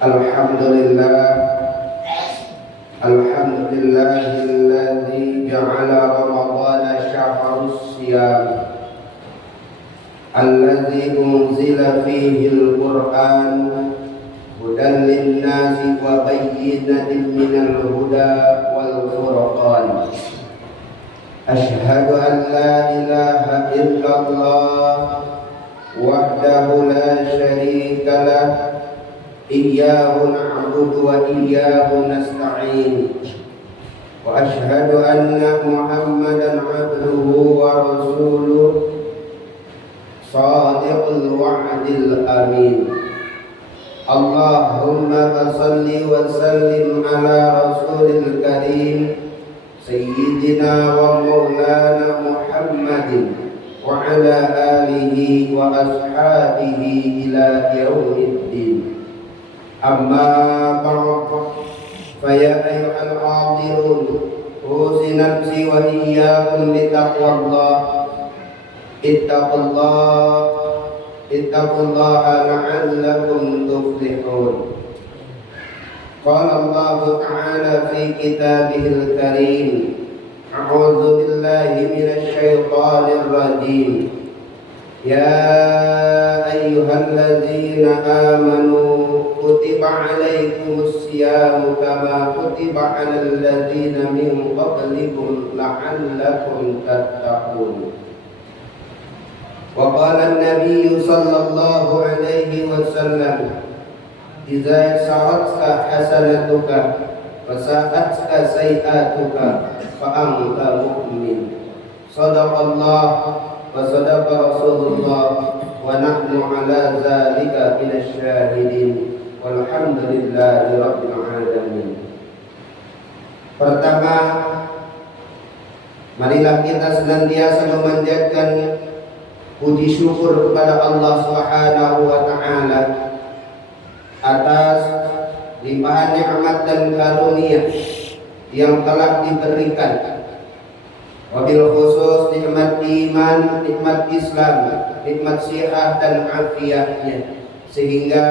Alhamdulillah, alhamdulillahilladzi ja'ala ramadhana syahrus siyam alladzi unzila fihi al-Qur'an hudan lin-nasi wa bayyinatin minal huda wal furqan. Asyhadu an la ilaha illallah wahdahu la syarika lah, iyyahu na'budu wa iyyahu nasta'in. Wa asyhadu anna Muhammadan 'abduhu wa rasuluh shadiqul wa'dil amin. Allahumma shalli wa sallim ala rasulil karim sayyidina wa maulana Muhammadin wa ala alihi wa ashabihi ila yaumiddin. Amma ba'd, faya ayyuhal hadirun, usi nafsi wa iyyakum bitaqwallah. Ittaqullaha la'allakum tuflihun. Qala Allah ta'ala fi kitabihil karim, a'udzu billahi minasy syaithanir rajim. Ya ayyuhalladzina amanu kutiba 'alaikumus syiyamu kama kutiba 'alal ladzina min qablikum la'allakum tattaqun. Wa qala an-nabiy sallallahu alaihi wasallam, idza sa'atka hasanatuka wa sa'atka sayi'atuka fa anta mu'min. Shadaqallah wa sadaqa Rasulullah wa nahnu ala zalika minasy syahidin walhamdulillahi rabbil alamin. Pertama, marilah kita senantiasa memanjatkan puji syukur kepada Allah Subhanahu wa taala atas limpahan nikmat dan karunia yang telah diberikan, wabil khusus nikmat iman, nikmat Islam, nikmat sihah dan afiatnya, sehingga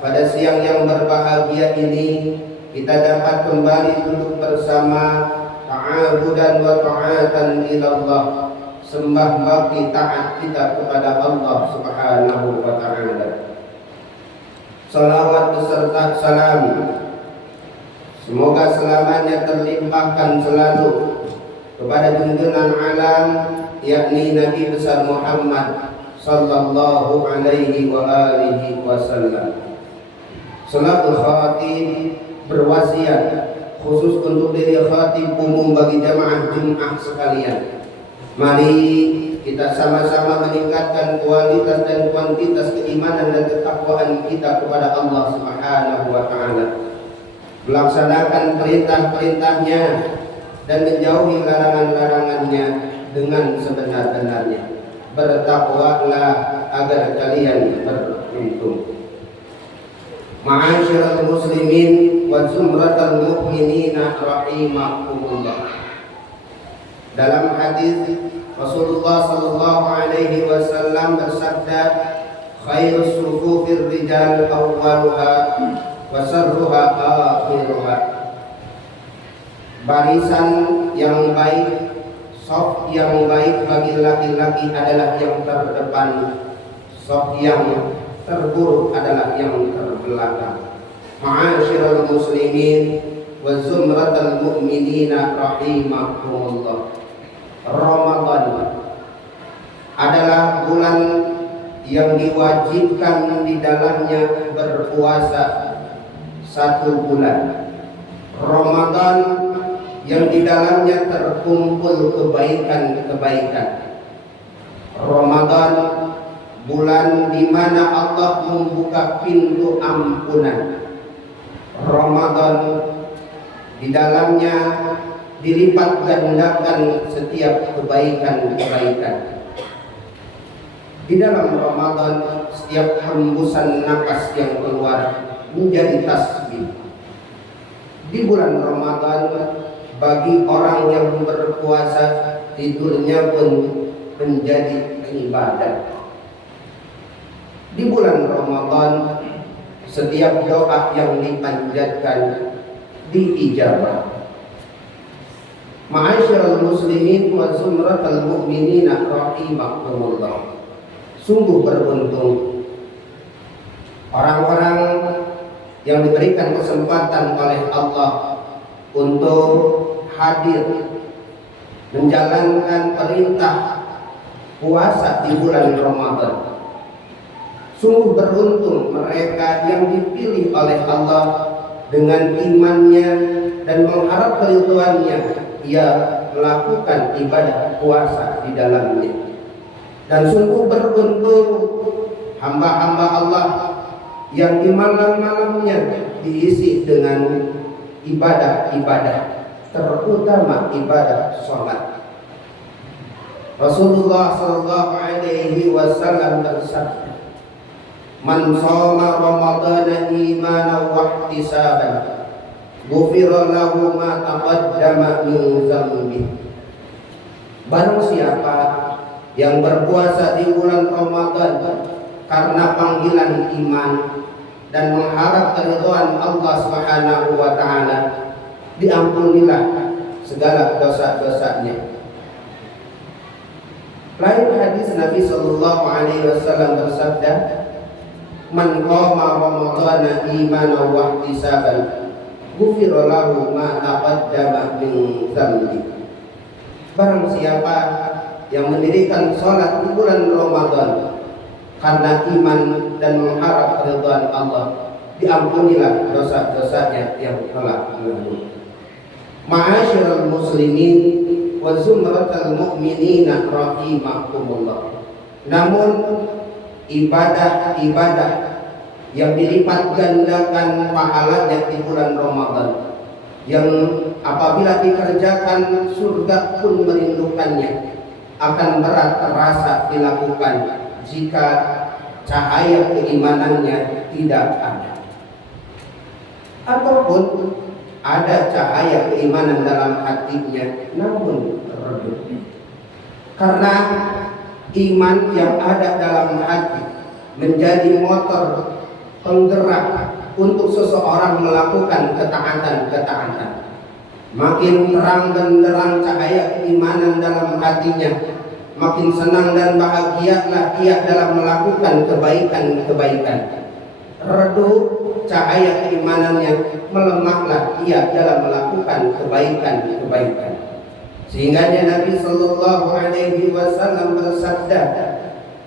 pada siang yang berbahagia ini kita dapat kembali duduk bersama ta'abudan wa ta'atan ilallah, sembah bakti taat kita kepada Allah Subhanahu wa taala. Salawat beserta salam semoga selamanya terlimpahkan selalu kepada junjungan alam, yakni Nabi besar Muhammad sallallahu alaihi wa alihi wasallam. Salatul khatib berwasiat khusus untuk diri khatib umum bagi jamaah Jumat sekalian. Mari kita sama-sama meningkatkan kualitas dan kuantitas keimanan dan ketakwaan kita kepada Allah Subhanahu wa taala, melaksanakan perintah-perintahnya dan menjauhi larangan-larangannya dengan sebenar-benarnya. Bertakwalah agar kalian beruntung. Ma'asyiral muslimin wa zumratal mu'minina rahimakumullah. Dalam hadis Rasulullah sallallahu alaihi wasallam bersabda, khairus sufufir rijal awwaluha wa sarruha akhiruha. Barisan yang baik, saf yang baik bagi laki-laki adalah yang terdepan, saf yang terburuk adalah yang terbelakang. Ma'asyiral muslimin wa zumratal mu'minina rahimakumullah. Ramadan adalah bulan yang diwajibkan di dalamnya berpuasa 1 bulan. Ramadan yang di dalamnya terkumpul kebaikan-kebaikan. Ramadan bulan di mana Allah membuka pintu ampunan. Ramadan di dalamnya dilipat gandakan setiap kebaikan-kebaikan. Di dalam Ramadan setiap hembusan napas yang keluar menjadi tasbih. Di bulan Ramadan bagi orang yang berpuasa tidurnya pun menjadi ibadah. Di bulan Ramadan setiap doa yang dipanjatkan diijabah. Ma'asyiral muslimin wa zumratal mu'minina rahimakumullah. Sungguh beruntung orang-orang yang diberikan kesempatan oleh Allah untuk hadir menjalankan perintah puasa di bulan Ramadan. Sungguh beruntung mereka yang dipilih oleh Allah dengan imannya dan mengharap keridhaannya, ia melakukan ibadah puasa di dalamnya. Dan sungguh beruntung hamba-hamba Allah yang di malam-malamnya diisi dengan ibadah-ibadah, terutama ibadah sholat. Rasulullah sallallahu alaihi wasallam bersabda, "Man shoma Ramadana imanan wa ihtisaban, ghufira lahu ma taqaddama min dzambihi." Barang siapa yang berpuasa di bulan Ramadan karena panggilan iman dan mengharap keridhaan Allah Subhanahu wa taala, diampunilah segala dosa-dosanya. Lain hadis Nabi sallallahu alaihi wasallam bersabda, "Man qama Ramadana imanan wa ihtisaban, ghufira lahu ma taqaddama min dzambi." Barang siapa yang mendirikan salat di bulan Ramadan karena iman dan mengharap keridhaan Allah, diampunilah dosa-dosanya yang telah lalu. Ma'asyiral muslimin wa zumratal mu'minina rahimakumullah. Namun ibadah-ibadah yang dilipat gandakan pahalanya di bulan Ramadan, yang apabila dikerjakan surga pun merindukannya, akan berat terasa dilakukan jika cahaya keimanannya tidak ada. Ataupun ada cahaya keimanan dalam hatinya namun redup. Karena iman yang ada dalam hati menjadi motor penggerak untuk seseorang melakukan ketaatan-ketaatan. Makin terang benderang cahaya keimanan dalam hatinya, makin senang dan bahagialah ia dalam melakukan kebaikan-kebaikan. Redup cahaya keimanannya, melemahlah ia dalam melakukan kebaikan-kebaikan. Sehingga Nabi sallallahu alaihi wasallam bersabda,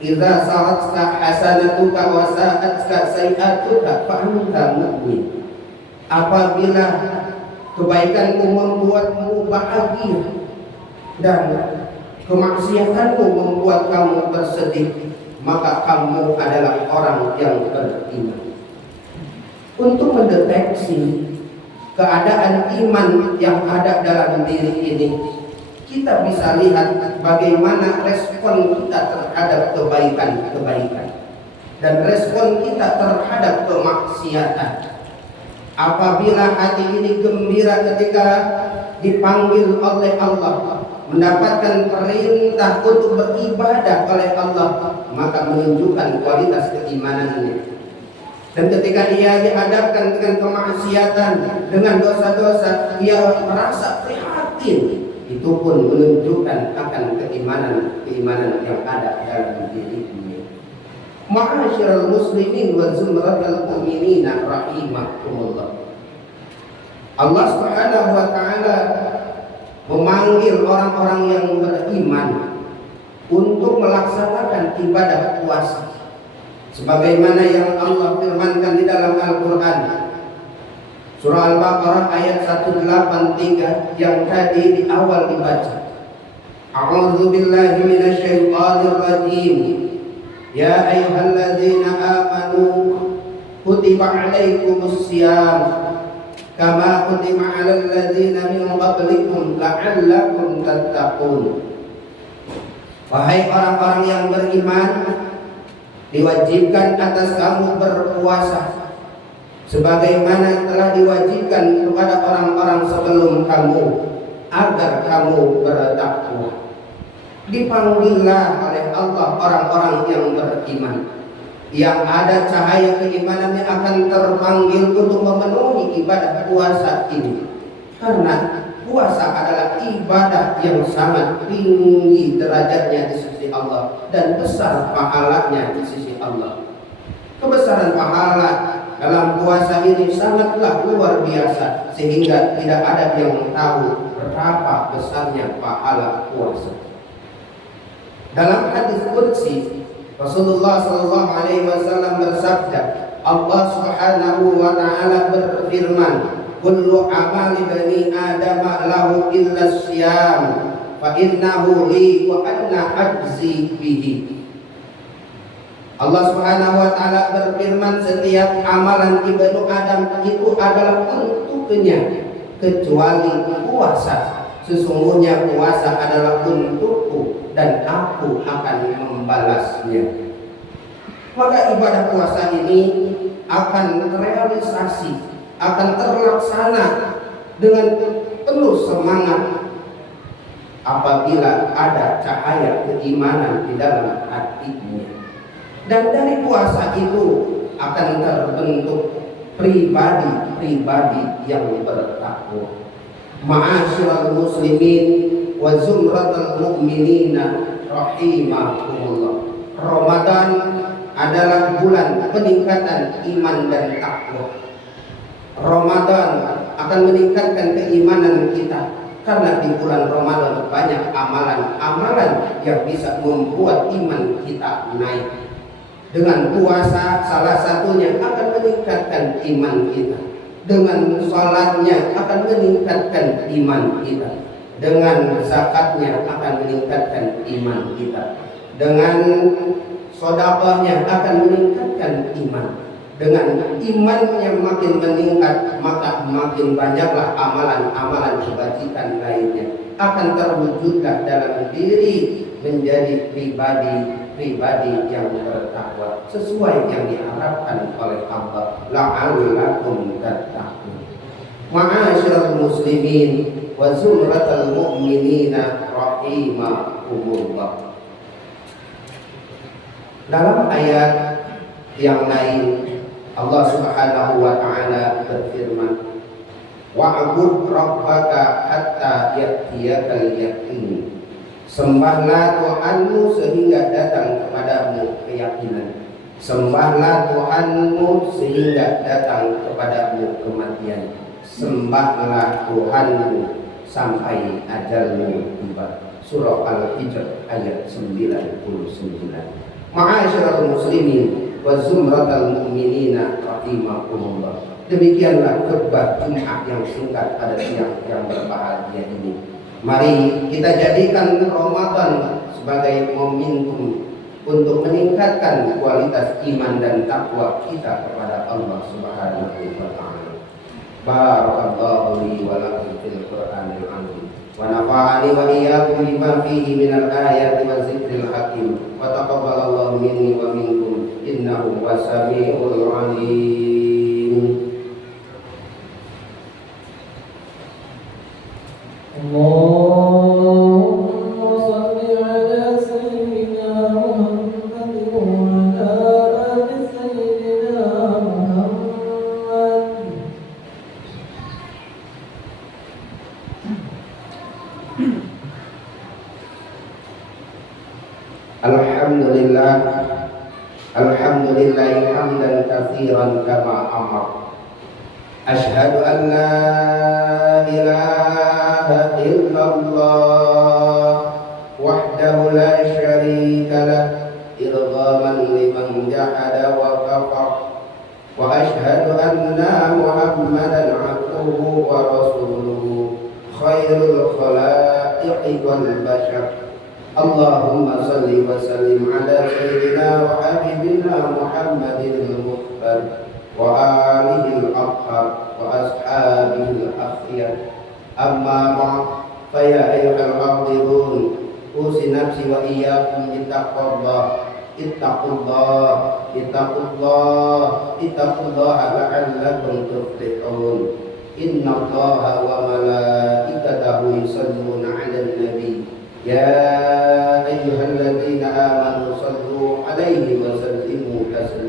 "Idza sa'atka hasanatuka wa sa'atka sayi'atuka fa anta mu'min." Apabila kebaikanmu membuatmu bahagia dan kemaksiatanmu membuat kamu bersedih, maka kamu adalah orang yang beriman. Untuk mendeteksi keadaan iman yang ada dalam diri ini, kita bisa lihat bagaimana respon kita terhadap kebaikan-kebaikan dan respon kita terhadap kemaksiatan. Apabila hati ini gembira ketika dipanggil oleh Allah, mendapatkan perintah untuk beribadah oleh Allah, maka menunjukkan kualitas keimanannya. Dan ketika ia dihadapkan dengan kemaksiatan, dengan dosa-dosa, ia merasa prihatin. Itu pun menunjukkan akan keimanan yang ada dalam dirinya. Ma'asyiral muslimin wa zumratal mu'minina rahimakumullah. Allah Subhanahu wa taala memanggil orang-orang yang beriman untuk melaksanakan ibadah puasa. Sebagaimana yang Allah firmankan di dalam Al-Qur'an. Surah Al-Baqarah ayat 183 yang tadi di awal dibaca. A'udzu billahi minasyaitonir rajim. Ya ayyuhalladzina amanu kutiba 'alaikumus shiyam kama kutiba 'alal ladzina min qablikum la'allakum tattaqun. Wahai orang-orang yang beriman, diwajibkan atas kamu berpuasa sebagaimana telah diwajibkan kepada orang-orang sebelum kamu agar kamu bertakwa. Dipanggillah oleh Allah orang-orang yang beriman yang ada cahaya keimanannya akan terpanggil untuk memenuhi ibadah puasa ini. Karena puasa adalah ibadah yang sangat tinggi derajatnya di sisi Allah dan besar pahalanya di sisi Allah. Kebesaran pahala dalam puasa ini sangatlah luar biasa, sehingga tidak ada yang tahu berapa besarnya pahala puasa. Dalam hadis qudsi Rasulullah sallallahu alaihi wasallam bersabda, Allah Subhanahu wa taala berfirman, kullu amali bani adam lahu illa syiyam fa innahu li wa anna ajzi bihi. Allah Subhanahu wa taala berfirman, setiap amalan ibnu Adam itu adalah untuknya kecuali puasa. Sesungguhnya puasa adalah untukku dan aku akan membalasnya. Maka ibadah puasa ini akan terrealisasi, akan terlaksana dengan penuh semangat apabila ada cahaya keimanan di dalam hatinya. Dan dari puasa itu akan terbentuk pribadi-pribadi yang bertakwa. Ma'asyiral muslimin wa zumratal mu'minina rahimakumullah. Ramadan adalah bulan peningkatan iman dan takwa. Ramadan akan meningkatkan keimanan kita, karena di bulan Ramadan banyak amalan-amalan yang bisa membuat iman kita naik. Dengan puasa salah satunya akan meningkatkan iman kita. Dengan salatnya akan meningkatkan iman kita. Dengan zakatnya akan meningkatkan iman kita. Dengan sedekahnya akan meningkatkan iman. Dengan imannya makin meningkat, maka makin banyaklah amalan-amalan kebajikan lainnya. Akan terwujudlah dalam diri menjadi pribadi yang bertakwa sesuai yang diharapkan oleh Allah, la'allakum tattaqun. Ma'asyiral muslimin wa zumratal mu'minina rahimakumullah. Dalam ayat yang lain Allah Subhanahu wa taala berfirman, wa'bud rabbaka hatta ya'tiyakal yaqin. Sembahlah Tuhanmu sehingga datang kepadamu keyakinan. Sembahlah Tuhanmu sehingga datang kepadamu kematian. Sembahlah Tuhanmu sampai ajalmu tiba. Surah Al-Hijr ayat 99. Ma'asyiral muslimin wa zumratal mu'minina rahimakumullah. Demikianlah khutbah Jumat yang singkat pada siang yang berbahagia ini. Mari kita jadikan Ramadan sebagai momentum untuk meningkatkan kualitas iman dan takwa kita kepada Allah Subhanahu wa taala. Barakallahu li wa lakum fil Qur'anil azim. Wa nafa'ani wa iyyakum bima fihi minal ayati wa zikril hakim. Wa taqabbalallahu minni wa minkum innahu was-sami'ul 'alim. اللهم صل على سيدنا محمد وعلى آل سيدنا محمد. Alhamdulillah, alhamdulillah hamdan katsiran kama amar. Asyhadu an la ilaha illallah wahdahu la syarika lah irghaman liman jahada wa kafar. Wa asyhadu anna Muhammadan abduhu wa rasuluhu khairul khalaiqi wal bashar. Allahumma salli wa sallim ala sayyidina wa habibina Muhammadin al-mukhtar wa alihi al-athhar wa ashabihi al-akhyar. Amma ba'd, fa ya ayyuhal hadirun, usi nafsi wa iyyakum bittaqwallah. Ittaqullah, ittaqullah, ittaqullah la'allakum tuflihun. Innallaha wa malaikatahu yusalluna 'alan nabi. Ya ayyuhalladzina amanu sallu 'alaihi wa sallimu taslima.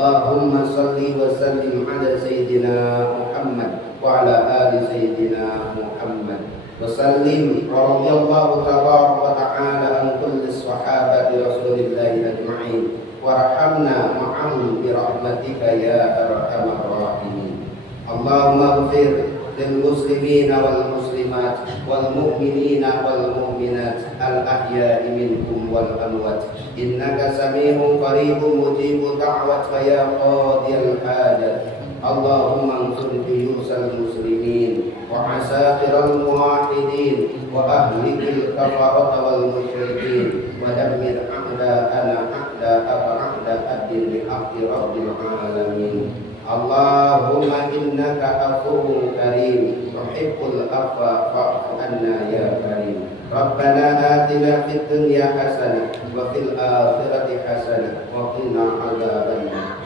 Allahumma salli wa sallim ala Sayyidina Muhammad wa ala ali Sayyidina Muhammad wa sallim wa radiyallahu tabaraka wa ta'ala an kulli sahabati Rasulillahi ajma'in warhamna ma'ahum bi rahmatika ya arhamar rahimin. Allahumma ighfir lil muslimina wal muslimat wal mu'minina wal mu'minat al ahya'i minhum wal amwat innaka sami'un qaribun mujibud da'wat wa ya qadiyal hajat. Allahumma ansur juyusal muslimin wa asaqiral muwahhidin wa ahlikil kafarata wal musyrikin wa dammir a'da'ana ad-din bi haqqi rabbil alamin. Allahumma innaka afuwwun karim tuhibbul afwa fa'fu anna ya karim. Rabbana atina fid dunya hasanah wa fil akhirati hasanah wa qina adzabannar.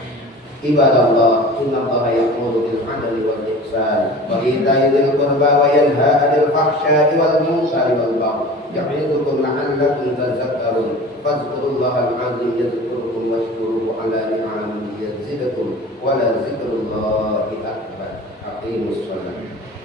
Ibadallah, innallaha ya'muru bil 'adli wal ihsan wa ita'i dzil qurba wa yanha 'anil fahsya'i wal munkari wal baghi ya'idukum la'allakum tadhakkarun. Fadhkurullaha al-'azim yadhkurukum washkuruhu 'ala ni'amihi yazidkum wa la dzikrullahi akbar. Aqimus shalah.